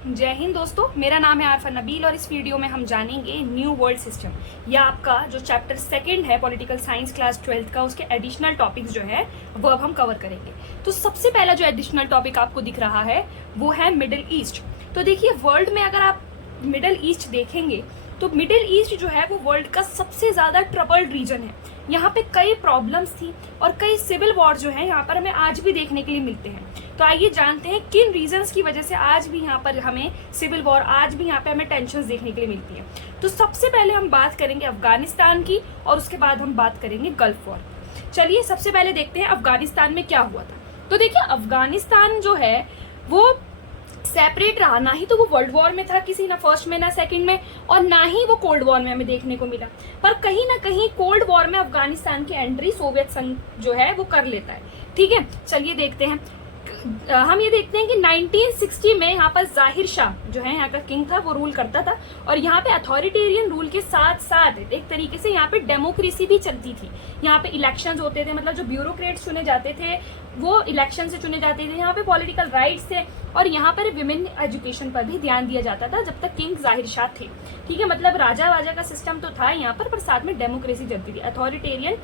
जय हिंद दोस्तों, मेरा नाम है आरफा नबील और इस वीडियो में हम जानेंगे न्यू वर्ल्ड सिस्टम या आपका जो चैप्टर सेकंड है पॉलिटिकल साइंस क्लास 12th का, उसके एडिशनल टॉपिक्स जो है वो अब हम कवर करेंगे। तो सबसे पहला जो एडिशनल टॉपिक आपको दिख रहा है वो है मिडिल ईस्ट। तो देखिए, वर्ल्ड में अगर आप मिडिल ईस्ट देखेंगे तो मिडिल ईस्ट जो है वो वर्ल्ड का सबसे ज्यादा ट्रबल्ड रीजन है। यहाँ पे कई प्रॉब्लम्स थी और कई सिविल वॉर जो है यहाँ पर हमें आज भी देखने के लिए मिलते हैं। तो आइए जानते हैं किन रीजंस की वजह से आज भी यहाँ पर हमें सिविल वॉर, आज भी यहाँ पे हमें टेंशन देखने के लिए मिलती है। तो सबसे पहले हम बात करेंगे अफगानिस्तान की और उसके बाद हम बात करेंगे गल्फ वॉर। चलिए सबसे पहले देखते हैं अफगानिस्तान में क्या हुआ था। तो देखिए, अफगानिस्तान जो है वो सेपरेट रहा, ना ही तो वो वर्ल्ड वॉर में था किसी, ना फर्स्ट में ना सेकंड में, और ना ही वो कोल्ड वॉर में हमें देखने को मिला। पर कहीं ना कहीं कोल्ड वॉर में अफगानिस्तान की एंट्री सोवियत संघ जो है वो कर लेता है। ठीक है, चलिए देखते हैं। हम ये देखते हैं कि 1960 में यहाँ पर जाहिर शाह जो है यहाँ का किंग था, वो रूल करता था और यहाँ पे अथॉरिटेरियन रूल के साथ साथ एक तरीके से यहाँ पे डेमोक्रेसी भी चलती थी। यहाँ पे इलेक्शंस होते थे, मतलब जो ब्यूरोक्रेट्स चुने जाते थे वो इलेक्शन से चुने जाते थे। यहाँ पे पॉलिटिकल राइट्स थे और यहाँ पर विमेन एजुकेशन पर भी ध्यान दिया जाता था जब तक किंग जाहिर शाह थे। ठीक है, मतलब राजा वाजा का सिस्टम तो था यहाँ पर साथ में डेमोक्रेसी चलती थी। अथॉरिटेरियन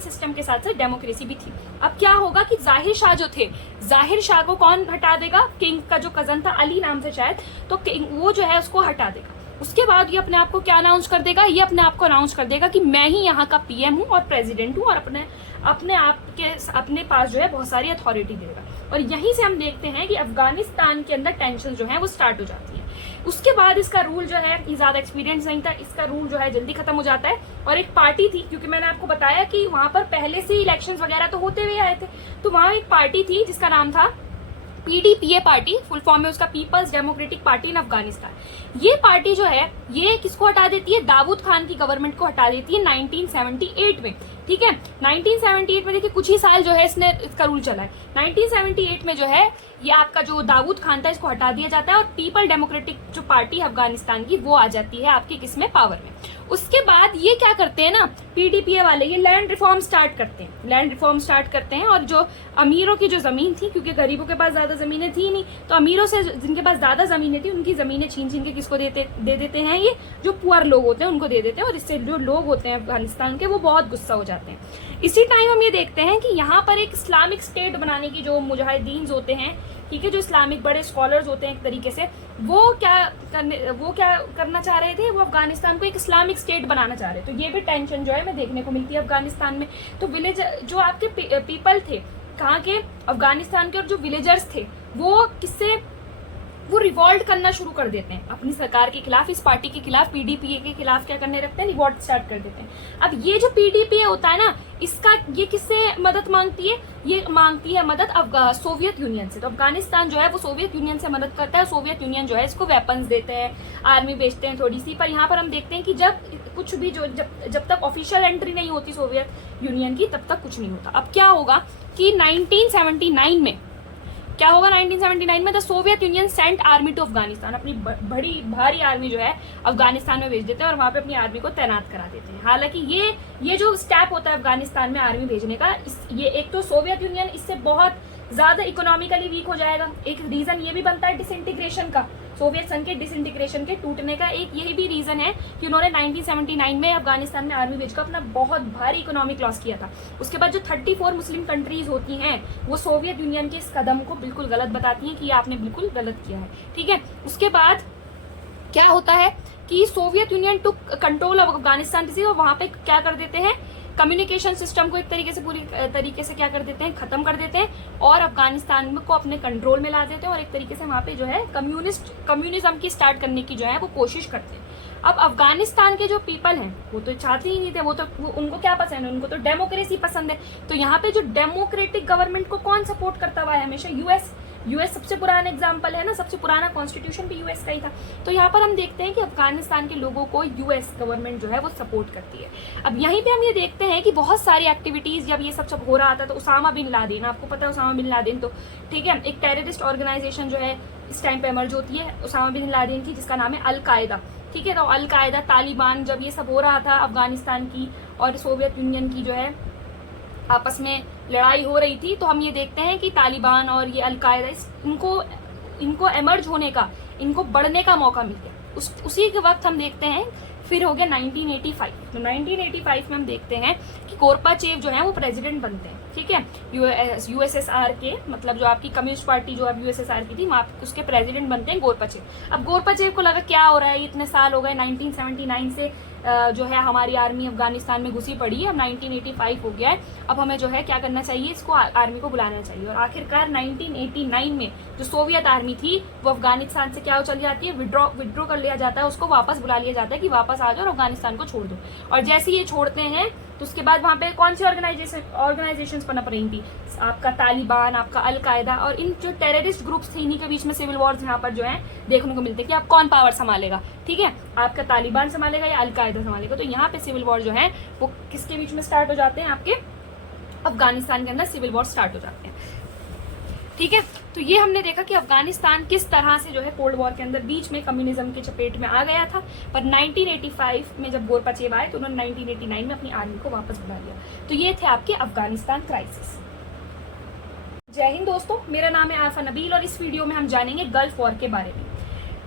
सिस्टम के साथ साथ डेमोक्रेसी भी थी। अब क्या होगा कि जाहिर शाह जो थे, जाहिर शाह को कौन हटा देगा? किंग का जो कजन था, अली नाम से शायद, तो किंग वो जो है उसको हटा देगा। उसके बाद ये अपने आप को क्या अनाउंस कर देगा? ये अपने आप को अनाउंस कर देगा कि मैं ही यहाँ का पीएम हूँ और प्रेसिडेंट हूँ और अपने पास जो है बहुत सारी अथॉरिटी देगा। और यहीं से हम देखते हैं कि अफगानिस्तान के अंदर टेंशन जो है वो स्टार्ट हो जाती है। उसके बाद इसका रूल जो है, ज्यादा एक्सपीरियंस नहीं था, इसका रूल जो है जल्दी खत्म हो जाता है। और एक पार्टी थी, क्योंकि मैंने आपको बताया कि वहां पर पहले से इलेक्शंस वगैरह तो होते हुए आए थे, तो वहां एक पार्टी थी जिसका नाम था पीडीपीए पार्टी, फुल फॉर्म में उसका People's Democratic Party in Afghanistan. ये पार्टी जो है ये किसको हटा देती है? दाऊद खान की गवर्नमेंट को हटा देती है 1978 में। ठीक है, 1978 में देखिए कुछ ही साल जो है इसका रूल चला है। 1978 में जो है ये आपका जो दाऊद खान था इसको हटा दिया जाता है और पीपल डेमोक्रेटिक जो पार्टी है अफगानिस्तान की वो आ जाती है आपकी किसमें? पावर में। उसके बाद ये क्या करते हैं ना, पीडीपीए वाले, ये लैंड रिफॉर्म स्टार्ट करते हैं। और जो अमीरों की जो जमीन थी, क्योंकि गरीबों के पास ज्यादा जमीनें थी नहीं, तो अमीरों से जिनके पास ज्यादा जमीनें थी उनकी जमीनें छीन के किसको दे देते हैं? ये जो पुअर लोग होते हैं उनको दे देते हैं। और इससे जो लोग होते हैं अफगानिस्तान के वो बहुत गुस्सा हो जाते हैं। इसी टाइम हम ये देखते हैं कि यहाँ पर एक इस्लामिक स्टेट बनाने की जो मुजाहिदीन होते हैं, ठीक है, जो इस्लामिक बड़े स्कॉलर्स होते हैं एक तरीके से, वो क्या करना चाह रहे थे? वो अफगानिस्तान को एक इस्लामिक स्टेट बनाना चाह रहे थे। तो ये भी टेंशन जो है हमें देखने को मिलती है अफगानिस्तान में। तो विलेज जो आपके पीपल थे कहाँ के? अफगानिस्तान के, और जो विलेजर्स थे वो रिवॉल्ट करना शुरू कर देते हैं अपनी सरकार के खिलाफ, इस पार्टी के खिलाफ, पीडीपीए के खिलाफ क्या करने लगते हैं? रिवॉल्ट स्टार्ट कर देते हैं। अब ये जो पीडीपीए होता है ना, ये किससे मदद मांगती है? ये मांगती है मदद सोवियत यूनियन से। तो अफगानिस्तान जो है वो सोवियत यूनियन से मदद करता है। सोवियत यूनियन जो है इसको वेपन्स देते हैं, आर्मी भेजते हैं थोड़ी सी। पर यहाँ पर हम देखते हैं कि जब तक ऑफिशियल एंट्री नहीं होती सोवियत यूनियन की, तब तक कुछ नहीं होता। अब क्या होगा कि 1979 में क्या होगा? 1979 में the Soviet Union sent army to Afghanistan, अपनी बड़ी भारी आर्मी जो है अफगानिस्तान में भेज देते हैं और वहां पे अपनी आर्मी को तैनात करा देते हैं। हालांकि ये जो स्टेप होता है अफगानिस्तान में आर्मी भेजने का, ये एक तो सोवियत यूनियन इससे बहुत ज्यादा इकोनॉमिकली वीक हो जाएगा। एक रीजन ये भी बनता है डिसइंटीग्रेशन का, सोवियत संघ के डिसइंटीग्रेशन के टूटने का एक यही भी रीजन है कि उन्होंने 1979 में अफगानिस्तान में आर्मी भेजकर अपना बहुत भारी इकोनॉमिक लॉस किया था। उसके बाद जो 34 मुस्लिम कंट्रीज होती हैं वो सोवियत यूनियन के इस कदम को बिल्कुल गलत बताती हैं कि आपने बिल्कुल गलत किया है। ठीक है, उसके बाद क्या होता है कि Soviet Union to control of Afghanistan और वहां पे क्या कर देते हैं? कम्युनिकेशन सिस्टम को एक तरीके से पूरी तरीके से क्या कर देते हैं? खत्म कर देते हैं और अफगानिस्तान को अपने कंट्रोल में ला देते हैं और एक तरीके से वहां पे जो है कम्युनिज्म की स्टार्ट करने की जो है वो कोशिश करते हैं। अब अफगानिस्तान के जो पीपल हैं वो तो चाहते ही नहीं थे, उनको क्या पसंद है? उनको तो डेमोक्रेसी पसंद है। तो यहाँ पे जो डेमोक्रेटिक गवर्नमेंट को कौन सपोर्ट करता हुआ है? हमेशा यूएस सबसे पुराना एग्जाम्पल है ना, सबसे पुराना कॉन्स्टिट्यूशन भी यूएस का ही था। तो यहाँ पर हम देखते हैं कि अफगानिस्तान के लोगों को यूएस गवर्नमेंट जो है वो सपोर्ट करती है। अब यहीं पे हम ये देखते हैं कि बहुत सारी एक्टिविटीज, जब ये सब हो रहा था तो उसामा बिन लादेन, आपको पता है उसामा बिन लादेन, तो ठीक है, एक टेररिस्ट ऑर्गेनाइजेशन जो है इस टाइम पे इमर्ज होती है उसामा बिन लादेन की, जिसका नाम है अल कायदा। ठीक है, तो अल कायदा, तालिबान, जब ये सब हो रहा था अफगानिस्तान की और सोवियत यूनियन की जो है आपस में लड़ाई हो रही थी, तो हम ये देखते हैं कि तालिबान और ये अल कायदा इनको इनको एमर्ज होने का, इनको बढ़ने का मौका मिल गया। उसी के वक्त हम देखते हैं फिर हो गया 1985। तो 1985 में हम देखते हैं कि गोरबाचेव जो है वो प्रेसिडेंट बनते हैं, ठीक है, यूएसएसआर के, मतलब जो आपकी कम्युनिस्ट पार्टी जो अब यूएसएसआर की थी, वहां उसके प्रेसिडेंट बनते हैं गोरबाचेव। अब गोरबाचेव को लगा क्या हो रहा है, इतने साल हो गए, 1979 से जो है हमारी आर्मी अफगानिस्तान में घुसी पड़ी है, अब 1985 हो गया है, अब हमें जो है क्या करना चाहिए, इसको आर्मी को बुलाना चाहिए। और आखिरकार 1989 में जो सोवियत आर्मी थी वो अफगानिस्तान से क्या हो चली जाती है, विड्रॉ कर लिया जाता है, उसको वापस बुला लिया जाता है कि वापस आ जाओ और अफगानिस्तान को छोड़ दो। और जैसे ये छोड़ते हैं तो उसके बाद वहां पे कौन सी ऑर्गेनाइजेशन पनप रही थी, आपका तालिबान, आपका अल कायदा, और इन जो टेररिस्ट ग्रुप्स थे इन्हीं के बीच में सिविल वॉर्स यहाँ पर जो है देखने को मिलते हैं कि आप कौन पावर संभालेगा, ठीक है, आपका तालिबान संभालेगा या अल कायदा संभालेगा। तो यहाँ पे सिविल वॉर जो है वो किसके बीच में स्टार्ट हो जाते हैं, आपके अफगानिस्तान के अंदर सिविल वॉर स्टार्ट हो जाते हैं, ठीक है। तो ये हमने देखा कि अफगानिस्तान किस तरह से जो है कोल्ड वॉर के अंदर बीच में कम्युनिज्म की चपेट में आ गया था, पर 1985 में जब गोरबाचेव आए तो उन्होंने 1989 में अपनी आर्मी को वापस बुला लिया। तो ये थे आपके अफगानिस्तान क्राइसिस। जय हिंद दोस्तों, मेरा नाम है आफा नबील और इस वीडियो में हम जानेंगे गल्फ वॉर के बारे में,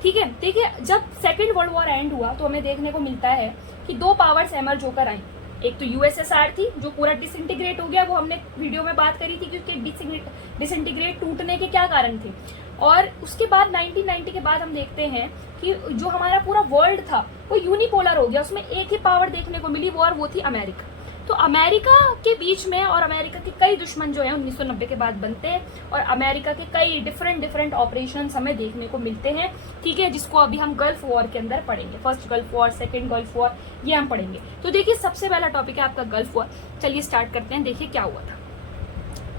ठीक है। देखिए, जब सेकेंड वर्ल्ड वॉर एंड हुआ तो हमें देखने को मिलता है कि दो पावर्स एमर्ज होकर आई। एक तो यूएसएसआर थी जो पूरा डिसइंटीग्रेट हो गया, वो हमने वीडियो में बात करी थी क्योंकि डिसइंटीग्रेट टूटने के क्या कारण थे। और उसके बाद 1990 के बाद हम देखते हैं कि जो हमारा पूरा वर्ल्ड था वो यूनिपोलर हो गया, उसमें एक ही पावर देखने को मिली, वो थी अमेरिका। तो अमेरिका के बीच में और अमेरिका के कई दुश्मन जो है 1990 के बाद बनते हैं और अमेरिका के कई डिफरेंट ऑपरेशंस हमें देखने को मिलते हैं, ठीक है, जिसको अभी हम गल्फ वॉर के अंदर पढ़ेंगे। First gulf war, second gulf war, ये हम पढ़ेंगे। तो देखिए, सबसे पहला टॉपिक है आपका गल्फ वॉर। चलिए स्टार्ट करते हैं। देखिए क्या हुआ था।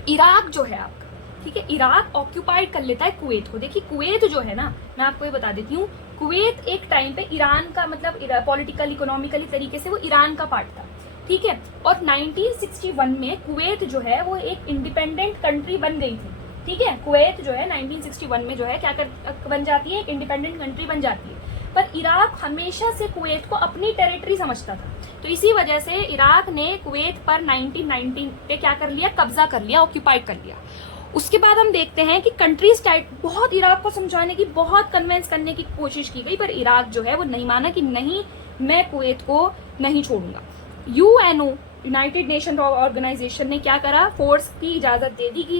इराक जो है आपका, ठीक है, इराक ऑक्यूपाइड कर लेता है कुवैत को। देखिए कुवैत जो है ना, मैं आपको ये बता देती हूँ, कुवैत एक टाइम पे ईरान का, मतलब पॉलिटिकल इकोनॉमिकली तरीके से वो ईरान का पार्ट था, ठीक है। और 1961 में कुवैत जो है वो एक इंडिपेंडेंट कंट्री बन गई थी, ठीक है। कुवैत जो है 1961 में जो है क्या बन जाती है, एक इंडिपेंडेंट कंट्री बन जाती है। पर इराक हमेशा से कुवैत को अपनी टेरिटरी समझता था, तो इसी वजह से इराक ने कुवैत पर 1919 पे क्या कर लिया, कब्जा कर लिया, ऑक्यूपाइड कर लिया। उसके बाद हम देखते हैं कि कंट्रीज टाइट बहुत इराक को समझाने की, बहुत कन्विंस करने की कोशिश की गई, पर इराक जो है वो नहीं माना कि नहीं, मैं कुवैत को नहीं छोड़ूंगा। यूएनओ, यूनाइटेड नेशन ऑर्गेनाइजेशन ने क्या करा, फोर्स की इजाजत दे दी कि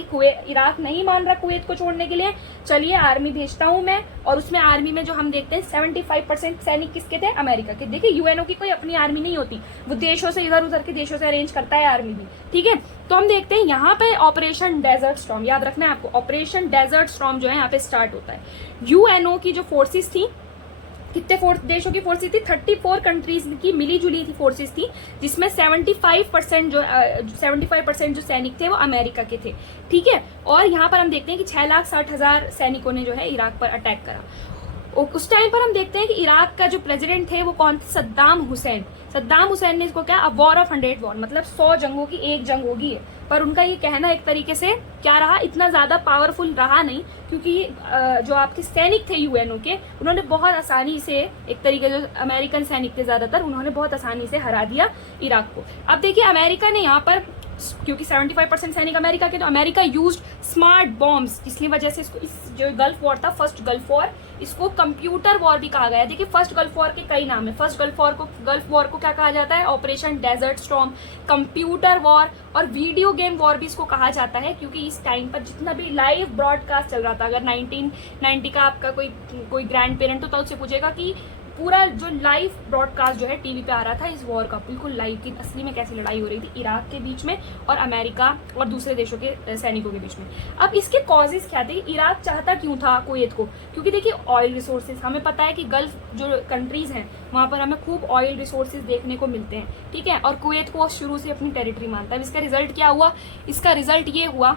इराक नहीं मान रहा कुवैत को छोड़ने के लिए, चलिए आर्मी भेजता हूं मैं। और उसमें आर्मी में जो हम देखते हैं 75% सैनिक किसके थे, अमेरिका के। देखिए यूएनओ की कोई अपनी आर्मी नहीं होती, वो देशों से, इधर उधर के देशों से अरेंज करता है आर्मी भी, ठीक है। तो हम देखते हैं यहाँ पे ऑपरेशन डेजर्ट स्टॉर्म, याद रखना है आपको, ऑपरेशन डेजर्ट स्टॉर्म जो है यहाँ पे स्टार्ट होता है। यूएनओ की जो फोर्सेस थी, कितने देशों की फोर्सेस थी, 34 कंट्रीज की मिली जुली थी फोर्सेस थी, जिसमें 75% जो सैनिक थे वो अमेरिका के थे, ठीक है। और यहाँ पर हम देखते हैं कि 6,60,000 सैनिकों ने जो है इराक पर अटैक करा। उस टाइम पर हम देखते हैं कि इराक का जो प्रेसिडेंट थे वो कौन थे, सद्दाम हुसैन। सद्दाम हुसैन ने इसको क्या, अ वॉर ऑफ 100 वॉर, मतलब 100 जंगों की एक जंग होगी है। पर उनका ये कहना एक तरीके से क्या रहा, इतना ज्यादा पावरफुल रहा नहीं, क्योंकि जो आपके सैनिक थे यूएनओ के, उन्होंने बहुत आसानी से, एक तरीके जो अमेरिकन सैनिक थे ज्यादातर, उन्होंने बहुत आसानी से हरा दिया इराक को। अब देखिए अमेरिका ने यहाँ पर, क्योंकि 75% सैनिक अमेरिका के, तो अमेरिका यूज्ड स्मार्ट बॉम्ब्स, इसलिए वजह से इसको, इस जो गल्फ वॉर था, फर्स्ट गल्फ वॉर, इसको कंप्यूटर वॉर भी कहा गया है। देखिए फर्स्ट गल्फ वॉर के कई नाम है। फर्स्ट गल्फ वॉर को क्या कहा जाता है, Operation Desert Storm, computer war, और वीडियो गेम वॉर भी इसको कहा जाता है, क्योंकि इस टाइम पर जितना भी लाइव ब्रॉडकास्ट चल रहा था, अगर 1990 का आपका कोई ग्रैंड पेरेंट हो तो उससे पूछेगा कि पूरा जो लाइव ब्रॉडकास्ट जो है टीवी पे आ रहा था इस वॉर का, बिल्कुल लाइव, की असली में कैसी लड़ाई हो रही थी इराक के बीच में और अमेरिका और दूसरे देशों के सैनिकों के बीच में। अब इसके कॉजेज क्या थे, इराक चाहता क्यों था कुवैत को, क्योंकि देखिए ऑयल रिसोर्सेज, हमें पता है कि गल्फ जो कंट्रीज हैं वहां पर हमें खूब ऑयल रिसोर्सेज देखने को मिलते हैं, ठीक है। और कुवैत को शुरू से अपनी टेरिटरी मानता है। इसका रिजल्ट क्या हुआ, इसका रिजल्ट ये हुआ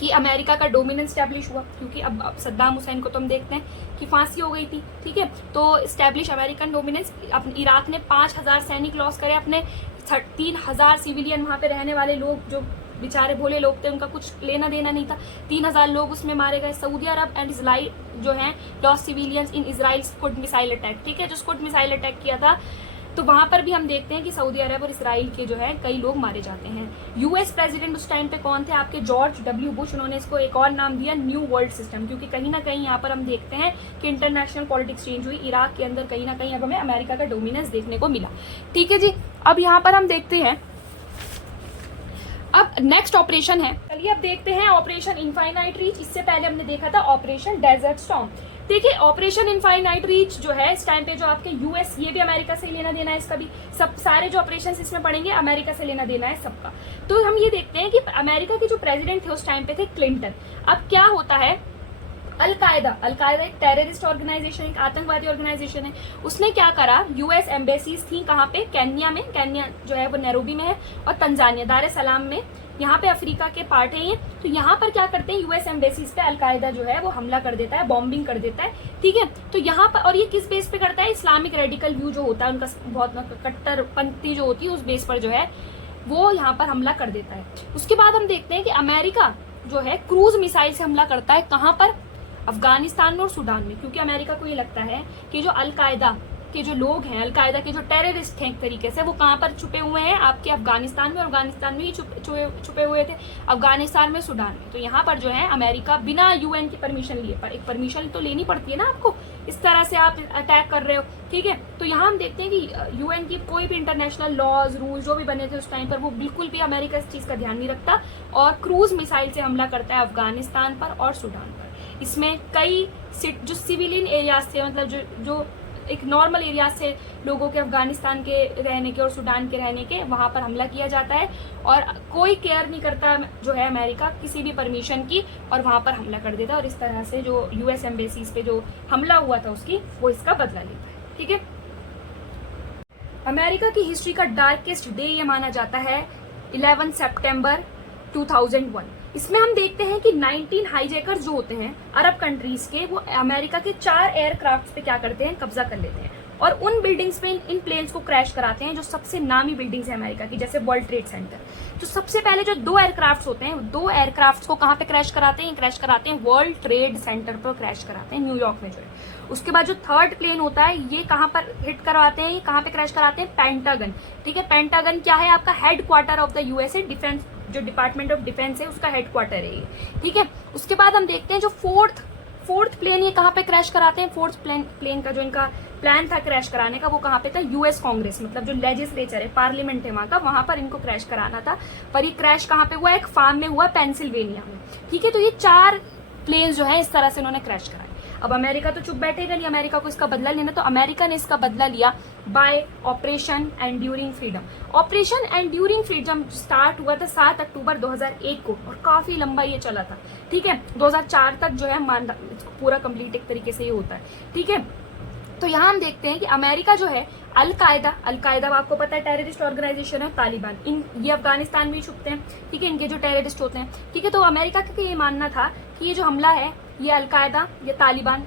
कि अमेरिका का डोमिनेंस स्टैब्लिश हुआ, क्योंकि अब सद्दाम हुसैन को तो हम देखते हैं कि फांसी हो गई थी, ठीक है। तो स्टैब्लिश अमेरिकन डोमिनेंस, इराक ने 5,000 सैनिक लॉस करे, अपने 3,000 सिविलियन वहां पे रहने वाले लोग, जो बेचारे भोले लोग थे, उनका कुछ लेना देना नहीं था, 3,000 लोग उसमें मारे गए। सऊदी अरब एंड इजराइल जो हैं लॉस सिविलियंस इन इजराइल स्क्वाड मिसाइल अटैक, ठीक है। जो स्क्वाड मिसाइल अटैक किया था तो वहां पर भी हम देखते हैं कि सऊदी अरब और इसराइल के जो है कई लोग मारे जाते हैं। यूएस प्रेसिडेंट उस टाइम पे कौन थे? आपके जॉर्ज डब्ल्यू बुश। उन्होंने इसको एक और नाम दिया न्यू वर्ल्ड सिस्टम, क्योंकि कहीं ना कहीं यहाँ पर हम देखते हैं कि इंटरनेशनल पॉलिटिक्स चेंज हुई। इराक के अंदर कहीं ना कहीं अब हमें अमेरिका का डोमिनेंस देखने को मिला। ठीक है जी, अब यहाँ पर हम देखते हैं, अब नेक्स्ट ऑपरेशन है, चलिए अब देखते हैं ऑपरेशन इनफाइनाइट रीच। इससे पहले हमने देखा था ऑपरेशन डेजर्ट स्टॉर्म। देखिए ऑपरेशन इनफाइनाइट रीच जो है इस टाइम पे जो आपके यूएस, ये भी अमेरिका से लेना देना है, इसका भी सब सारे जो ऑपरेशन इसमें पड़ेंगे अमेरिका से लेना देना है सबका। तो हम ये देखते हैं कि अमेरिका के जो प्रेसिडेंट थे उस टाइम पे थे क्लिंटन। अब क्या होता है, अलकायदा एक टेररिस्ट ऑर्गेनाइजेशन, एक आतंकवादी ऑर्गेनाइजेशन है। उसने क्या करा, यूएस एम्बेसीज थी कहाँ पे, केन्या में, केन्या जो है वो नैरोबी में है, और तंजानिया दार ए सलाम में, यहाँ पे अफ्रीका के पार्ट है ये। तो यहाँ पर क्या करते हैं, यूएस एम्बेसीज पे अलकायदा जो है वो हमला कर देता है, बॉम्बिंग कर देता है। ठीक है, तो यहाँ पर, और ये किस बेस पे करता है, इस्लामिक रेडिकल व्यू जो होता है उनका, बहुत कट्टरपंथी जो होती है उस बेस पर जो है वो यहाँ पर हमला कर देता है। उसके बाद हम देखते हैं कि अमेरिका जो है क्रूज मिसाइल से हमला करता है, कहाँ पर, अफगानिस्तान में और सूडान में, क्योंकि अमेरिका को ये लगता है कि जो अलकायदा के जो लोग हैं, अलकायदा के जो टेररिस्ट हैं एक तरीके से, वो कहाँ पर छुपे हुए हैं, आपके अफगानिस्तान में, और अफगानिस्तान में ही छुपे हुए थे, अफगानिस्तान में, सूडान में। तो यहाँ पर जो है अमेरिका बिना यूएन की परमिशन लिए, पर एक परमिशन तो लेनी पड़ती है ना आपको, इस तरह से आप अटैक कर रहे हो। ठीक है, तो यहाँ हम देखते हैं कि यूएन की कोई भी इंटरनेशनल लॉज रूल जो भी बने थे उस टाइम पर, वो बिल्कुल भी अमेरिका इस चीज का ध्यान नहीं रखता और क्रूज मिसाइल से हमला करता है अफगानिस्तान पर और सूडान पर। इसमें कई जो सिविलियन एरियाज थे, मतलब जो एक नॉर्मल एरिया से लोगों के, अफगानिस्तान के रहने के और सूडान के रहने के, वहां पर हमला किया जाता है और कोई केयर नहीं करता जो है अमेरिका किसी भी परमिशन की, और वहां पर हमला कर देता है। और इस तरह से जो यूएस एम्बेसीज पे जो हमला हुआ था उसकी, वो इसका बदला लेता है। ठीक है, अमेरिका की हिस्ट्री का डार्केस्ट डे ये माना जाता है 11 सितंबर 2001। इसमें हम देखते हैं कि 19 हाईजैकर्स जो होते हैं अरब कंट्रीज के, वो अमेरिका के 4 एयरक्राफ्ट पे क्या करते हैं, कब्जा कर लेते हैं और उन बिल्डिंग्स पे, इन प्लेन्स को क्रैश कराते हैं जो सबसे नामी बिल्डिंग्स है अमेरिका की, जैसे वर्ल्ड ट्रेड सेंटर। तो सबसे पहले जो 2 एयरक्राफ्ट होते हैं, 2 एयरक्राफ्ट को कहाँ पे क्रैश कराते हैं, क्रैश कराते हैं वर्ल्ड ट्रेड सेंटर पर क्रैश कराते हैं, न्यूयॉर्क में जो है। उसके बाद जो 3rd प्लेन होता है, ये कहाँ पर हिट करवाते हैं, ये कहाँ पे क्रैश कराते हैं, पेंटागन। ठीक है, पेंटागन क्या है, आपका head quarter of the USA defence, जो डिपार्टमेंट ऑफ डिफेंस है उसका हेडक्वार्टर है ये। ठीक है, उसके बाद हम देखते हैं जो फोर्थ प्लेन ये कहाँ पे क्रैश कराते हैं, फोर्थ प्लेन का जो इनका प्लान था क्रैश कराने का, वो कहाँ पे था, यूएस कांग्रेस, मतलब जो लेजिस्लेचर है, पार्लियामेंट है वहां का, वहां पर इनको क्रैश कराना था। पर ये क्रैश कहाँ पे हुआ, एक फार्म में हुआ, पेंसिल्वेनिया में। ठीक है, तो ये 4 प्लेन जो है इस तरह से उन्होंने क्रैश कराए। अब अमेरिका तो चुप बैठेगा नहीं, अमेरिका को इसका बदला लेना, तो अमेरिका ने इसका बदला लिया bye operation enduring freedom. Operation enduring freedom start हुआ था 7 अक्टूबर 2001 को और काफी लंबा ये चला था। ठीक है, 2004 तक जो है पूरा कंप्लीट एक तरीके से ये होता है। ठीक है, तो यहाँ हम देखते हैं कि अमेरिका जो है, अलकायदा आपको पता है टेररिस्ट ऑर्गेनाइजेशन है, तालिबान, ये अफगानिस्तान में ही छुपते हैं। ठीक है, इनके जो टेररिस्ट होते हैं। ठीक है, तो अमेरिका का ये मानना था कि ये जो हमला है ये अलकायदा, ये तालिबान,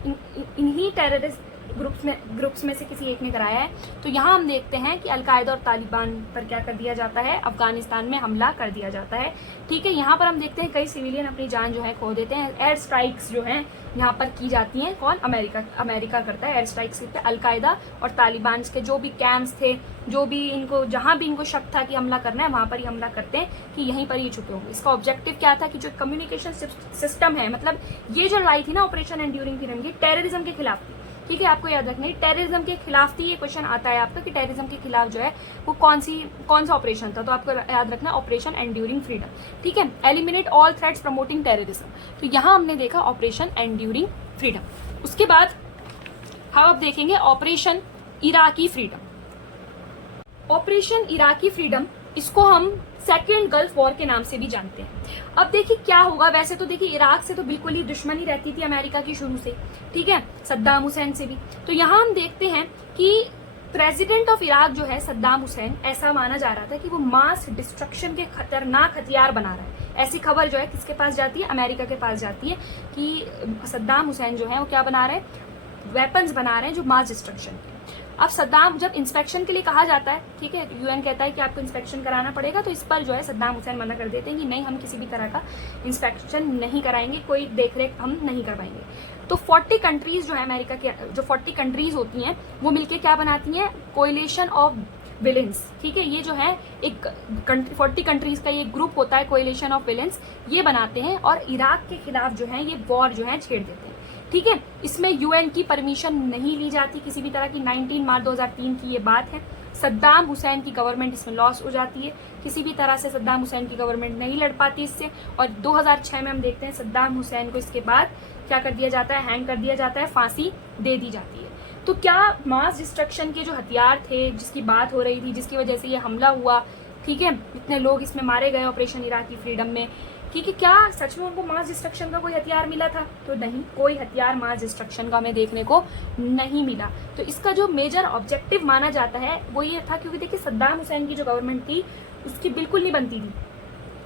इन्हीं टेररिस्ट ग्रुप्स में से किसी एक ने कराया है। तो यहाँ हम देखते हैं कि अलकायदा और तालिबान पर क्या कर दिया जाता है, अफगानिस्तान में हमला कर दिया जाता है। ठीक है, यहाँ पर हम देखते हैं कई सिविलियन अपनी जान जो है खो देते हैं। एयर स्ट्राइक्स जो हैं यहाँ पर की जाती हैं, कौन, अमेरिका करता है एयर स्ट्राइक्स पे अलकायदा और तालिबान के जो भी कैंप्स थे, जो भी इनको, जहां भी इनको शक था कि हमला करना है, वहां पर ही हमला करते हैं कि यहीं पर ये छुपे होंगे। इसका ऑब्जेक्टिव क्या था कि जो कम्युनिकेशन सिस्टम है, मतलब ये जो लड़ाई थी ना ऑपरेशन एंड्यूरिंग फ्रीडम की, टेररिज्म के खिलाफ थी। ठीक है, आपको याद रखना है टेररिज्म के खिलाफ थी। ये क्वेश्चन आता है आपका कि टेररिज्म के खिलाफ जो है वो कौन सा ऑपरेशन था, तो आपको याद रखना ऑपरेशन एंड्यूरिंग फ्रीडम। ठीक है, eliminate all threats promoting terrorism. तो यहाँ हमने देखा ऑपरेशन एंड्यूरिंग फ्रीडम। उसके बाद हम अब देखेंगे operation Iraqi freedom. Operation Iraqi freedom, इसको हम सेकेंड गल्फ वॉर के नाम से भी जानते हैं। अब देखिए क्या होगा, वैसे तो देखिए इराक से तो बिल्कुल ही दुश्मनी रहती थी अमेरिका की शुरू से। ठीक है, सद्दाम हुसैन से भी। तो यहाँ हम देखते हैं कि प्रेसिडेंट ऑफ इराक जो है सद्दाम हुसैन, ऐसा माना जा रहा था कि वो मास डिस्ट्रक्शन के खतरनाक हथियार बना रहा है। ऐसी खबर जो है किसके पास जाती है, अमेरिका के पास जाती है कि सद्दाम हुसैन जो है वो क्या बना रहे हैं, वेपन्स बना रहे हैं जो मास डिस्ट्रक्शन के। अब सद्दाम जब इंस्पेक्शन के लिए कहा जाता है, ठीक है, यूएन कहता है कि आपको इंस्पेक्शन कराना पड़ेगा, तो इस पर जो है सद्दाम हुसैन मना कर देते हैं कि नहीं, हम किसी भी तरह का इंस्पेक्शन नहीं कराएंगे, कोई देखरेख हम नहीं करवाएंगे। तो 40 कंट्रीज जो है अमेरिका के, जो 40 कंट्रीज होती हैं वो मिलके क्या बनाती हैं, कोएलिशन ऑफ विलेंस, ठीक है। ये जो है एक 40 कंट्रीज का ये ग्रुप होता है, कोएलिशन ऑफ विलेंस, ये बनाते हैं और इराक के खिलाफ जो है ये वॉर जो है छेड़ देते हैं, ठीक है। इसमें यूएन की परमिशन नहीं ली जाती किसी भी तरह की। 19 मार्च 2003 की ये बात है। सद्दाम हुसैन की गवर्नमेंट इसमें लॉस हो जाती है, किसी भी तरह से सद्दाम हुसैन की गवर्नमेंट नहीं लड़ पाती इससे। और 2006 में हम देखते हैं सद्दाम हुसैन को इसके बाद क्या कर दिया जाता है, हैंग कर दिया जाता है, फांसी दे दी जाती है। तो क्या मास डिस्ट्रक्शन के जो हथियार थे, जिसकी बात हो रही थी, जिसकी वजह से ये हमला हुआ, ठीक है, इतने लोग इसमें मारे गए ऑपरेशन इराकी फ्रीडम में, ठीक है, क्या सच में उनको मास डिस्ट्रक्शन का कोई हथियार मिला था? तो नहीं, कोई हथियार मास डिस्ट्रक्शन का हमें देखने को नहीं मिला। तो इसका जो मेजर ऑब्जेक्टिव माना जाता है वो ये था, क्योंकि देखिए सद्दाम हुसैन की जो गवर्नमेंट थी उसकी बिल्कुल नहीं बनती थी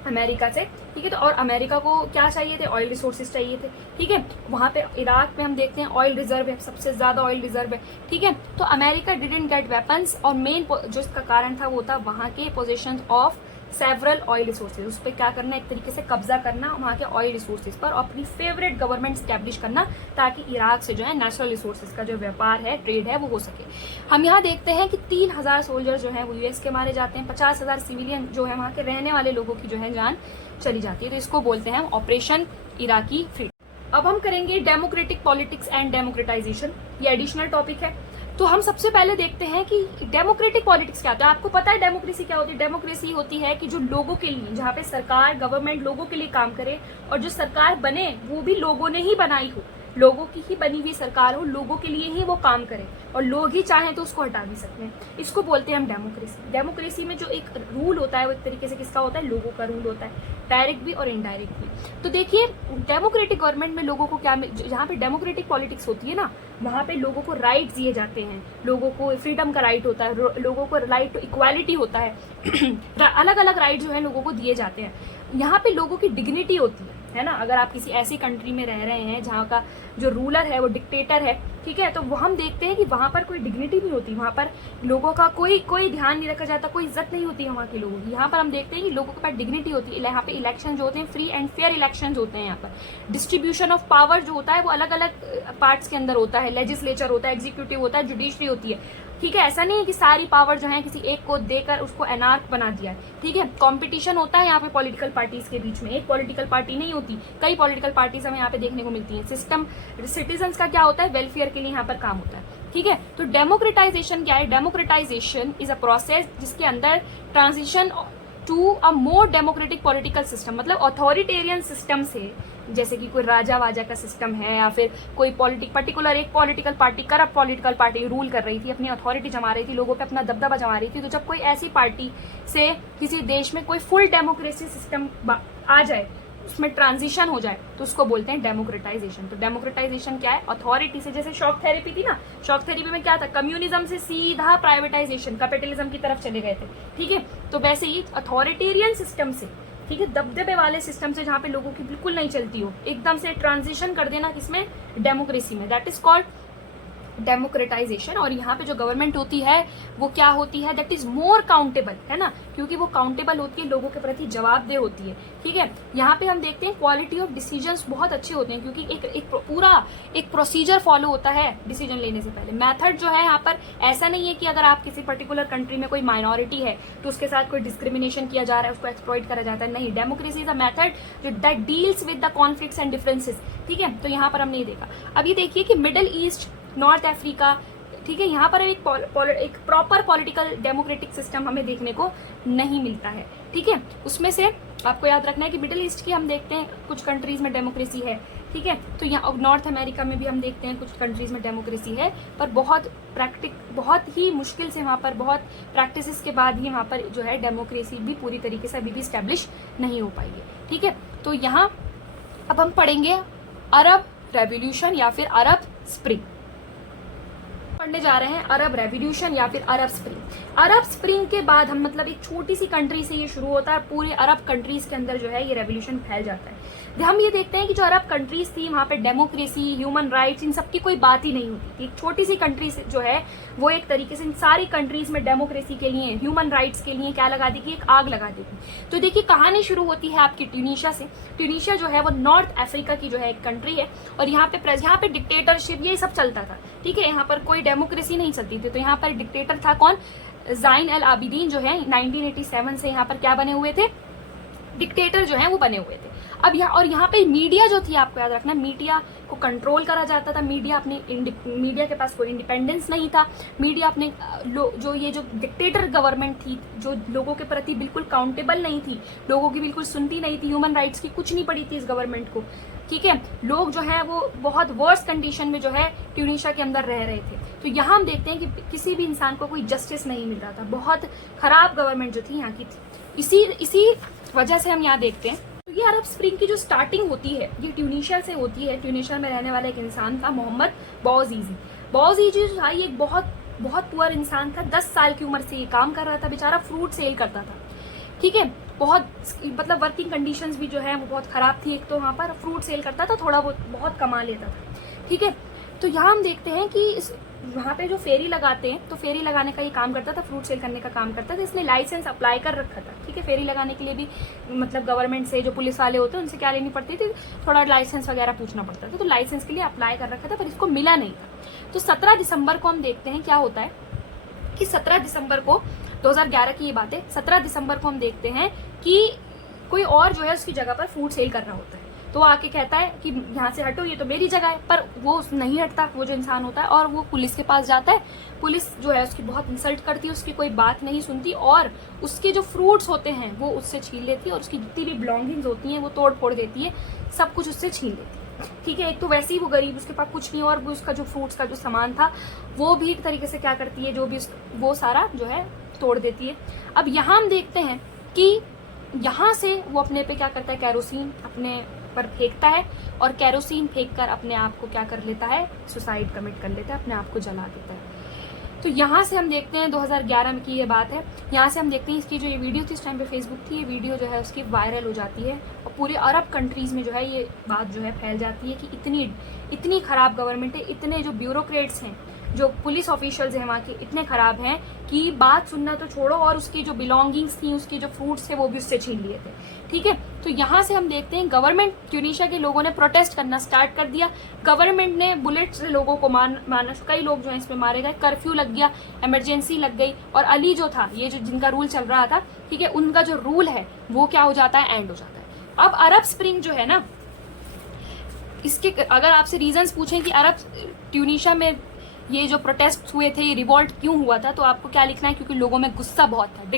अमेरिका से, ठीक है। तो और अमेरिका को क्या चाहिए थे, ऑयल रिसोर्सेज चाहिए थे, ठीक है। वहां पे इराक में हम देखते हैं ऑयल रिजर्व है, सबसे ज्यादा ऑयल रिजर्व है, ठीक है। तो अमेरिका डिडंट गेट वेपन्स, और मेन जो इसका कारण था वो था वहां के position of several oil resources, उस पर क्या करना, एक तरीके से कब्जा करना वहाँ के ऑयल रिसोर्सेज पर, और अपनी फेवरेट गवर्नमेंट स्टैब्लिश करना, ताकि इराक से जो है नेचुरल रिसोर्सेज का जो व्यापार है, ट्रेड है, वो हो सके। हम यहाँ देखते हैं कि 3000 सोल्जर जो है वो यूएस के मारे जाते हैं, 50,000 सिविलियन जो है वहाँ के रहने वाले लोगों की जो है जान चली जाती है। तो इसको बोलते हैं ऑपरेशन इराकी फ्रीडम। अब हम करेंगे डेमोक्रेटिक पॉलिटिक्स एंड डेमोक्रेटाइजेशन, ये एडिशनल टॉपिक है। तो हम सबसे पहले देखते हैं कि डेमोक्रेटिक पॉलिटिक्स क्या होता है। आपको पता है डेमोक्रेसी क्या होती है? डेमोक्रेसी होती है कि जो लोगों के लिए, जहाँ पे सरकार गवर्नमेंट लोगों के लिए काम करे, और जो सरकार बने वो भी लोगों ने ही बनाई हो, लोगों की ही बनी हुई सरकार हो, लोगों के लिए ही वो काम करे, और लोग ही चाहें तो उसको हटा भी सकते हैं। इसको बोलते हैं हम डेमोक्रेसी। डेमोक्रेसी में जो एक रूल होता है वो एक तरीके से किसका होता है, लोगों का रूल होता है, डायरेक्ट भी और इनडायरेक्ट भी। तो देखिए डेमोक्रेटिक गवर्नमेंट में लोगों को क्या, जहाँ पे डेमोक्रेटिक पॉलिटिक्स होती है ना, वहाँ पे लोगों को राइट दिए जाते हैं, लोगों को फ्रीडम का राइट होता है, लोगों को राइट टू इक्वालिटी होता है अलग अलग राइट जो है लोगों को दिए जाते हैं। यहाँ पे लोगों की डिग्निटी होती है ना। अगर आप किसी ऐसी कंट्री में रह रहे हैं जहाँ का जो रूलर है वो डिक्टेटर है, ठीक है, तो वो हम देखते हैं कि वहाँ पर कोई डिग्निटी नहीं होती, वहाँ पर लोगों का कोई ध्यान नहीं रखा जाता, कोई इज्जत नहीं होती है वहाँ के लोगों की। यहाँ पर हम देखते हैं कि लोगों के पास डिग्निटी होती है। यहाँ पे इलेक्शन जो होते हैं फ्री एंड फेयर इलेक्शन होते हैं। यहाँ पर डिस्ट्रीब्यूशन ऑफ पावर जो होता है वो अलग अलग पार्ट्स के अंदर होता है, लेजिस्लेचर होता है, एग्जीक्यूटिव होता है, जुडिशरी होती है, ठीक है। ऐसा नहीं है कि सारी पावर जो है किसी एक को देकर उसको एनार्क बना दिया है, ठीक है। कंपटीशन होता है यहाँ पे पॉलिटिकल पार्टीज के बीच में, एक पॉलिटिकल पार्टी नहीं होती, कई पॉलिटिकल पार्टीज हमें यहाँ पे देखने को मिलती हैं। सिस्टम सिटीजन्स का क्या होता है, वेलफेयर के लिए यहाँ पर काम होता है, ठीक है। तो डेमोक्रेटाइजेशन क्या है? डेमोक्रेटाइजेशन इज अ प्रोसेस जिसके अंदर transition to a more democratic political system, मतलब अथॉरिटेरियन सिस्टम से, जैसे कि कोई राजा वाजा का सिस्टम है, या फिर कोई पर्टिकुलर एक political party, corrupt political party rule कर रही थी, अपनी अथॉरिटी जमा रही थी, लोगों पे अपना दबदबा जमा रही थी। तो जब कोई ऐसी पार्टी से किसी देश में कोई फुल डेमोक्रेसी सिस्टम आ जाए, उसमें ट्रांजिशन हो जाए, तो उसको बोलते हैं डेमोक्रेटाइजेशन। तो डेमोक्रेटाइजेशन क्या है? अथॉरिटी से, जैसे शॉक थेरेपी थी ना, शॉक थेरेपी में क्या था, कम्युनिज्म से सीधा प्राइवेटाइजेशन, कैपिटलिज्म की तरफ चले गए थे, ठीक है। तो वैसे ही अथॉरिटेरियन सिस्टम से, ठीक है, दबदबे वाले सिस्टम से जहां पे लोगों की बिल्कुल नहीं चलती हो, एकदम से ट्रांजिशन कर देना किसमें, डेमोक्रेसी में, दैट इज कॉल्ड डेमोक्रेटाइजेशन। और यहाँ पे जो गवर्नमेंट होती है वो क्या होती है, दैट इज मोर काउंटेबल, है ना, क्योंकि वो काउंटेबल होती है, लोगों के प्रति जवाबदेह होती है, ठीक है। यहाँ पे हम देखते हैं क्वालिटी ऑफ डिसीजंस बहुत अच्छे होते हैं, क्योंकि एक पूरा एक प्रोसीजर फॉलो होता है डिसीजन लेने से पहले। मेथड जो है यहाँ पर ऐसा नहीं है कि अगर आप किसी पर्टिकुलर कंट्री में कोई माइनॉरिटी है तो उसके साथ कोई डिस्क्रिमिनेशन किया जा रहा है, उसको एक्सप्लॉइट करा जाता है, नहीं। डेमोक्रेसी इज अ मेथड जो that deals with the conflicts and differences, ठीक है। तो यहाँ पर हमने ये देखा। अब ये देखिए कि मिडिल ईस्ट, नॉर्थ अफ्रीका, ठीक है, यहाँ पर एक प्रॉपर पॉलिटिकल डेमोक्रेटिक सिस्टम हमें देखने को नहीं मिलता है, ठीक है। उसमें से आपको याद रखना है कि मिडिल ईस्ट की हम देखते हैं कुछ कंट्रीज में डेमोक्रेसी है, ठीक है। तो यहाँ नॉर्थ अमेरिका में भी हम देखते हैं कुछ कंट्रीज में डेमोक्रेसी है, पर बहुत ही मुश्किल से वहाँ पर, बहुत प्रैक्टिसेस के बाद ही वहाँ पर जो है डेमोक्रेसी भी पूरी तरीके से अभी भी स्टैब्लिश नहीं हो पाई है, ठीक है। तो यहाँ अब हम पढ़ेंगे अरब रेवोल्यूशन या फिर अरब स्प्रिंग। पढ़ने जा रहे हैं अरब रेवोल्यूशन या फिर अरब स्प्रिंग। अरब स्प्रिंग के बाद हम मतलब एक छोटी सी कंट्री से ये शुरू होता है, पूरे अरब कंट्रीज के अंदर जो है ये रेवोल्यूशन फैल जाता है। हम ये देखते हैं कि जो अरब कंट्रीज थी वहां पे डेमोक्रेसी, ह्यूमन राइट्स, इन सब की कोई बात ही नहीं होती थी। एक छोटी सी कंट्री से जो है वो एक तरीके से इन सारी कंट्रीज में डेमोक्रेसी के लिए, ह्यूमन राइट्स के लिए क्या लगा देगी, एक आग लगा देगी। तो देखिए कहानी शुरू होती है आपकी ट्यूनीशिया से। ट्यूनीशिया जो है वो नॉर्थ अफ्रीका की जो है एक कंट्री है और यहाँ पे डिक्टेटरशिप ये सब चलता था, ठीक है। यहाँ पर कोई डेमोक्रेसी नहीं चलती थी। तो यहाँ पर डिक्टेटर था कौन, ज़ाइन अल आबिदीन जो है 1987 से यहाँ पर क्या बने हुए थे, डिक्टेटर जो है वो बने हुए थे। अब यहाँ पे मीडिया जो थी, आपको याद रखना, मीडिया को कंट्रोल करा जाता था। मीडिया के पास कोई इंडिपेंडेंस नहीं था। मीडिया अपने जो डिक्टेटर गवर्नमेंट थी, जो लोगों के प्रति बिल्कुल काउंटेबल नहीं थी, लोगों की बिल्कुल सुनती नहीं थी, ह्यूमन राइट्स की कुछ नहीं पड़ी थी इस गवर्नमेंट को, ठीक है। लोग जो है वो बहुत वर्स्ट कंडीशन में जो है ट्यूनीशिया के अंदर रह रहे थे। तो यहाँ हम देखते हैं कि किसी भी इंसान को कोई जस्टिस नहीं मिल रहा था। बहुत खराब गवर्नमेंट जो थी यहाँ की थी। इसी वजह से हम यहाँ देखते हैं। तो ये अरब स्प्रिंग की जो स्टार्टिंग होती है ये ट्यूनीशिया से होती है। ट्यूनीशिया में रहने वाला एक इंसान था मोहम्मद बौअज़ीज़ी। बौअज़ीज़ी जो था ये बहुत पुअर इंसान था। 10 साल की उम्र से ये काम कर रहा था, बेचारा फ्रूट सेल करता था, ठीक है। बहुत मतलब वर्किंग कंडीशंस भी जो है वो बहुत खराब थी। एक तो वहाँ पर फ्रूट सेल करता था, थोड़ा बहुत कमा लेता था, ठीक है। तो यहाँ हम देखते हैं कि वहाँ पे जो फेरी लगाते हैं, तो फेरी लगाने का ये काम करता था, फ्रूट सेल करने का काम करता था। इसने लाइसेंस अप्लाई कर रखा था, ठीक है। फेरी लगाने के लिए भी मतलब गवर्नमेंट से जो पुलिस वाले होते हैं उनसे क्या लेनी पड़ती थी, थोड़ा लाइसेंस वगैरह पूछना पड़ता था। तो लाइसेंस के लिए अप्लाई कर रखा था पर इसको मिला नहीं था। तो 17 दिसंबर को हम देखते हैं क्या होता है कि 17 दिसंबर को 2011 की ये बात है। 17 दिसंबर को हम देखते हैं कि कोई और जो है उसकी जगह पर फ्रूट सेल कर रहा होता है। तो आके कहता है कि यहाँ से हटो, ये तो मेरी जगह है। पर वो नहीं हटता, वो जो इंसान होता है, और वो पुलिस के पास जाता है। पुलिस जो है उसकी बहुत इंसल्ट करती है, उसकी कोई बात नहीं सुनती और उसके जो फ्रूट्स होते हैं वो उससे छीन लेती है और उसकी जितनी भी बिलोंगिंग्स होती हैं वो तोड़ फोड़ देती है, सब कुछ उससे छीन लेती है, ठीक है। एक तो वैसे ही वो गरीब, उसके पास कुछ नहीं, और भी उसका जो फ्रूट्स का जो सामान था वो भी एक तरीके से क्या करती है, जो भी वो सारा जो है तोड़ देती है। अब यहाँ हम देखते हैं कि यहाँ से वो अपने पे क्या करता है, कैरोसिन अपने पर फेंकता है और कैरोसिन फेंककर अपने आप को क्या कर लेता है, सुसाइड कमिट कर लेता है, अपने आप को जला देता है। तो यहाँ से हम देखते हैं 2011 की ये बात है। यहाँ से हम देखते हैं इसकी जो ये वीडियो थी इस टाइम पे फेसबुक थी, ये वीडियो जो है उसकी वायरल हो जाती है और पूरे अरब कंट्रीज़ में जो है ये बात जो है फैल जाती है कि इतनी खराब गवर्नमेंट है, इतने जो ब्यूरोक्रेट्स हैं, जो पुलिस ऑफिशियल्स हैं वहाँ के, इतने खराब हैं कि बात सुनना तो छोड़ो, और उसकी जो बिलोंगिंग्स थी, उसके जो फ्रूट्स थे वो भी उससे छीन लिए थे, ठीक है। तो यहाँ से हम देखते हैं गवर्नमेंट, ट्यूनीशिया के लोगों ने प्रोटेस्ट करना स्टार्ट कर दिया। गवर्नमेंट ने बुलेट से लोगों को मारना, कई लोग जो है इसमें मारे गए, कर्फ्यू लग गया, इमरजेंसी लग गई, और अली जो था, ये जो जिनका रूल चल रहा था, ठीक है, उनका जो रूल है वो क्या हो जाता है, एंड हो जाता है। अब अरब स्प्रिंग जो है ना, इसके अगर आपसे रीजंस पूछें कि अरब ट्यूनीशिया में ये जो प्रोटेस्ट हुए थे, ये रिवॉल्ट क्यों हुआ था, तो आपको क्या लिखना है, क्योंकि लोगों में गुस्सा बहुत था।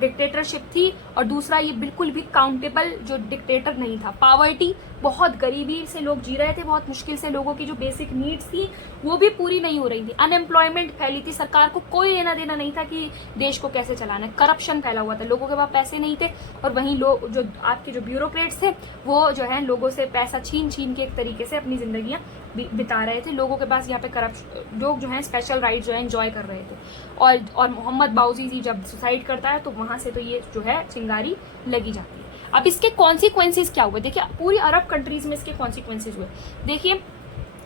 डिक्टेटरशिप थी और दूसरा ये बिल्कुल भी काउंटेबल जो डिक्टेटर नहीं था। पावर्टी, बहुत गरीबी से लोग जी रहे थे, बहुत मुश्किल से लोगों की जो बेसिक नीड्स थी वो भी पूरी नहीं हो रही थी। अनएम्प्लॉयमेंट फैली थी, सरकार को कोई लेना देना नहीं था कि देश को कैसे चलाना है। करप्शन फैला हुआ था, लोगों के पास पैसे नहीं थे और वहीं लोग जो आपके जो ब्यूरोक्रेट्स थे वो जो है लोगों से पैसा छीन के एक तरीके से अपनी जिंदगियां बिता रहे थे। लोगों के पास यहाँ पे करप्शन, लोग जो है स्पेशल राइट जो है एंजॉय कर रहे थे। और मोहम्मद बौअज़ीज़ी जब सुसाइड करता है तो वहां से तो ये जो है चिंगारी लगी जाती है। अब इसके कॉन्सिक्वेंसेज क्या हुए, देखिए पूरी अरब कंट्रीज में इसके कॉन्सिक्वेंसेज हुए। देखिए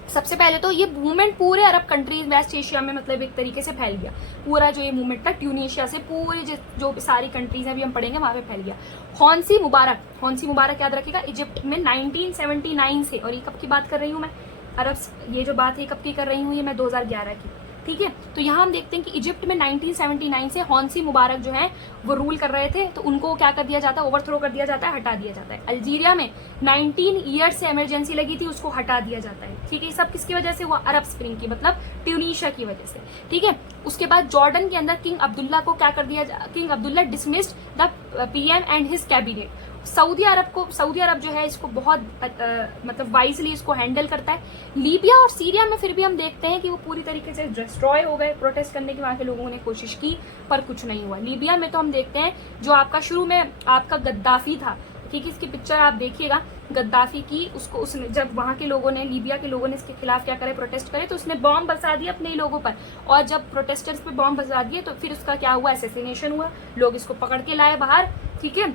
सबसे पहले तो ये मूवमेंट पूरे अरब कंट्रीज, वेस्ट एशिया में मतलब एक तरीके से फैल गया। पूरा जो ये मूवमेंट था ट्यूनीशिया से पूरी जो सारी कंट्रीज हैं अभी हम पढ़ेंगे वहां पे फैल गया। हौसी मुबारक याद रखिएगा, इजिप्ट में 1979 से, और ये कब की बात कर रही हूँ मैं, अरब, ये जो बात है कब की कर रही हूँ, ये मैं 2011 की, ठीक है। तो यहाँ हम देखते हैं कि इजिप्ट में 1979 से हौसी मुबारक जो है वो रूल कर रहे थे, तो उनको क्या कर दिया जाता है, ओवरथ्रो कर दिया जाता है, हटा दिया जाता है। अल्जीरिया में 19 ईयर्स से इमरजेंसी लगी थी, उसको हटा दिया जाता है, ठीक है। सब किसकी वजह से हुआ, अरब स्प्रिंग की, मतलब ट्यूनीशिया की वजह से, ठीक है। उसके बाद जॉर्डन के अंदर किंग अब्दुल्ला को क्या कर दिया, king Abdullah dismissed the PM and his cabinet. Saudi Arab जो है इसको बहुत मतलब वाइजली इसको हैंडल करता है। लीबिया और सीरिया में फिर भी हम देखते हैं कि वो पूरी तरीके से डिस्ट्रॉय हो गए। प्रोटेस्ट करने की वहां के लोगों ने कोशिश की पर कुछ नहीं हुआ। लीबिया में तो हम देखते हैं जो आपका शुरू में आपका गद्दाफी था, ठीक है। इसकी पिक्चर आप देखिएगा गद्दाफी की, उसको उसने जब वहां के लोगों ने, लीबिया के लोगों ने इसके खिलाफ क्या करे, प्रोटेस्ट करे, तो उसने बॉम्ब बरसा दिया अपने ही लोगों पर। और जब प्रोटेस्टर्स पे बॉम्ब बरसा दिए तो फिर उसका क्या हुआ, असैसिनेशन हुआ, लोग इसको पकड़ के लाए बाहर, ठीक है।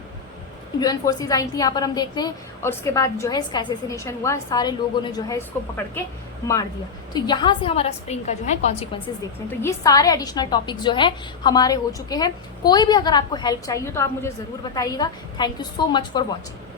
यूएन फोर्सेज आई थी यहाँ पर, हम देखते हैं, और उसके बाद जो है इसका असैसिनेशन हुआ, सारे लोगों ने जो है इसको पकड़ के मार दिया। तो यहाँ से हमारा स्प्रिंग का जो है कॉन्सिक्वेंसेज देखते हैं। तो ये सारे एडिशनल टॉपिक्स जो है हमारे हो चुके हैं। कोई भी अगर आपको हेल्प चाहिए तो आप मुझे जरूर बताइएगा। Thank you so much for watching.